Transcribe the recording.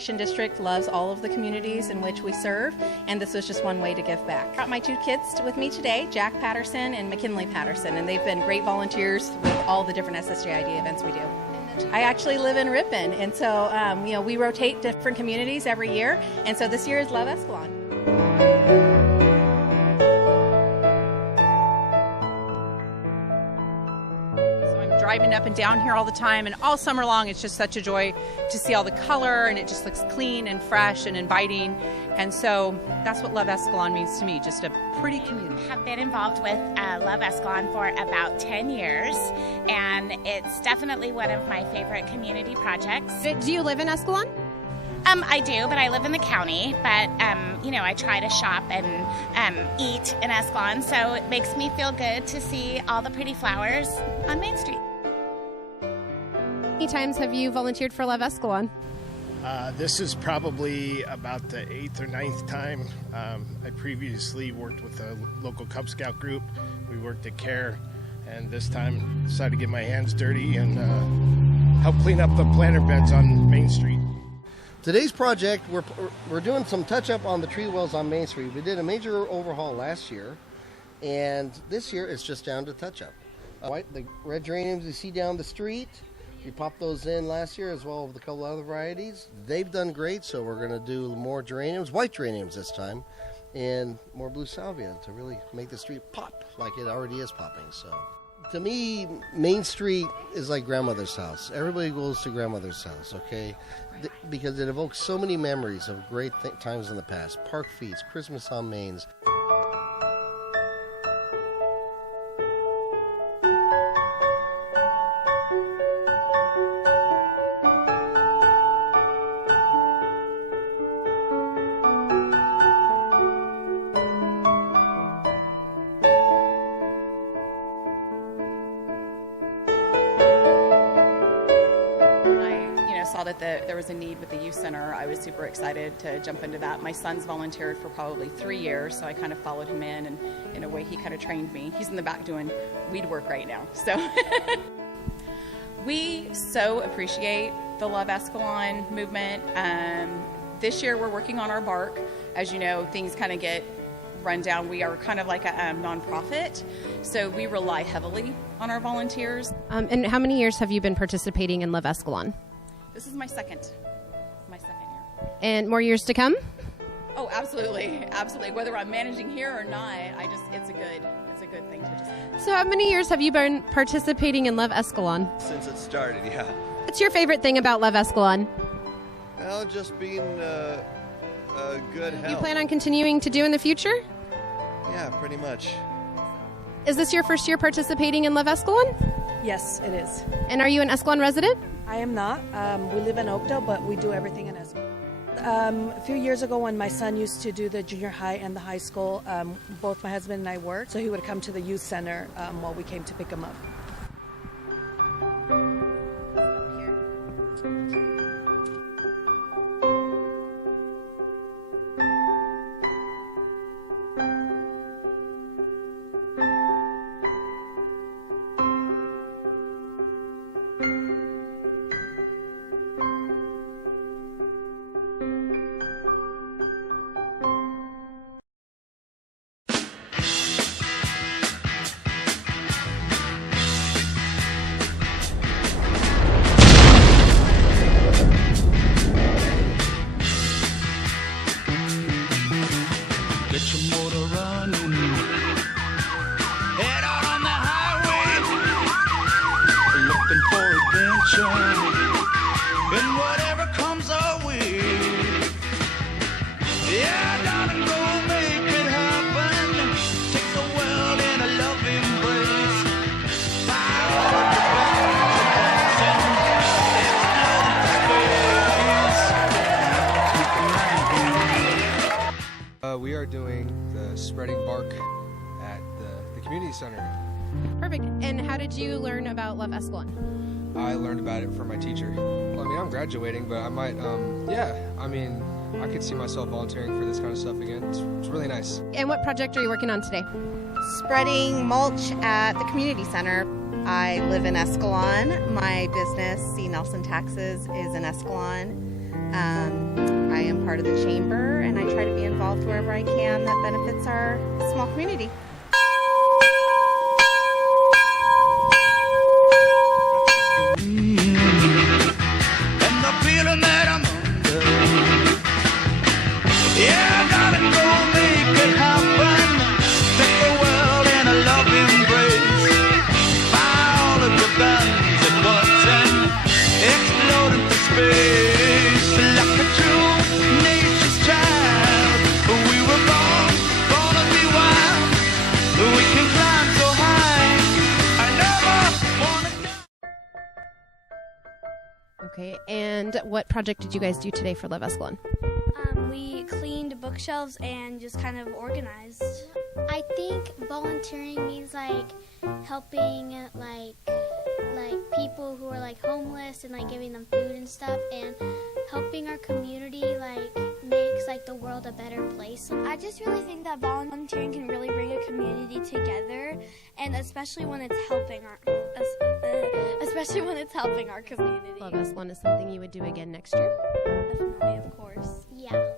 Recreation District loves all of the communities in which we serve, and this was just one way to give back. I brought my two kids with me today, Jack Patterson and McKinley Patterson, and they've been great volunteers with all the different SSJID events we do. I actually live in Ripon, and so we rotate different communities every year, and so this year is Love Escalon. Driving up and down here all the time, and all summer long it's just such a joy to see all the color, and it just looks clean and fresh and inviting, and so that's what Love Escalon means to me, just a pretty community. I have been involved with Love Escalon for about 10 years, and it's definitely one of my favorite community projects. Do you live in Escalon? I do, but I live in the county, but I try to shop and eat in Escalon, so it makes me feel good to see all the pretty flowers on Main Street. How many times have you volunteered for Love Escalon? This is probably about the 8th or 9th time. I previously worked with a local Cub Scout group. We worked at CARE, and this time decided to get my hands dirty and help clean up the planter beds on Main Street. Today's project, we're doing some touch-up on the tree wells on Main Street. We did a major overhaul last year, and this year it's just down to touch-up. The red geraniums you see down the street, we popped those in last year as well with a couple other varieties. They've done great, so we're going to do more geraniums, white geraniums this time, and more blue salvia to really make the street pop like it already is popping. So, to me, Main Street is like grandmother's house. Everybody goes to grandmother's house, okay? Because it evokes so many memories of great times in the past. Park feasts, Christmas on Mains. Saw that there was a need with the youth center. I was super excited to jump into that. My son's volunteered for probably 3 years, so I kind of followed him in, and in a way he kind of trained me. He's in the back doing weed work right now. So we so appreciate the Love Escalon movement. This year we're working on our bark. As you know, things kind of get run down. We are kind of like a nonprofit, so we rely heavily on our volunteers. And how many years have you been participating in Love Escalon? This is my second year. And more years to come? Oh, absolutely. Absolutely. Whether I'm managing here or not, it's a good thing to just. So how many years have you been participating in Love Escalon? Since it started, yeah. What's your favorite thing about Love Escalon? Well, just being a good help. You plan on continuing to do in the future? Yeah, pretty much. Is this your first year participating in Love Escalon? Yes, it is. And are you an Escalon resident? I am not. We live in Oakdale, but we do everything in Escalon. A few years ago when my son used to do the junior high and the high school, both my husband and I worked, so he would come to the youth center while we came to pick him up. Get your motor running. Head out on the highway. Looking for adventure. And whatever comes our way. Yeah, darling, go make it happen. Take the world in a loving embrace. Fire all of your bags and We are doing the spreading bark at the community center. Perfect. And how did you learn about Love Escalon? I learned about it from my teacher. Well, I mean, I'm graduating, but I might, I could see myself volunteering for this kind of stuff again. It's really nice. And what project are you working on today? Spreading mulch at the community center. I live in Escalon. My business, C. Nelson Taxes, is in Escalon. I am part of the chamber, and I try to be involved wherever I can that benefits our small community. And the feeling that I'm under. Yeah, I gotta go make it happen. Take the world in a loving embrace. Fire all of your guns at once and explode into space. Like a true nature's child, we were born to be wild. We can climb so high. I never wanna die. Okay, and what project did you guys do today for Love Escalon? We cleaned bookshelves and just kind of organized. I think volunteering means helping people who are homeless and giving them food and stuff, and helping our community makes the world a better place. I just really think that volunteering can really bring a community together, and especially when it's helping our community. Love Escalon is something you would do again next year? Definitely, of course. Yeah.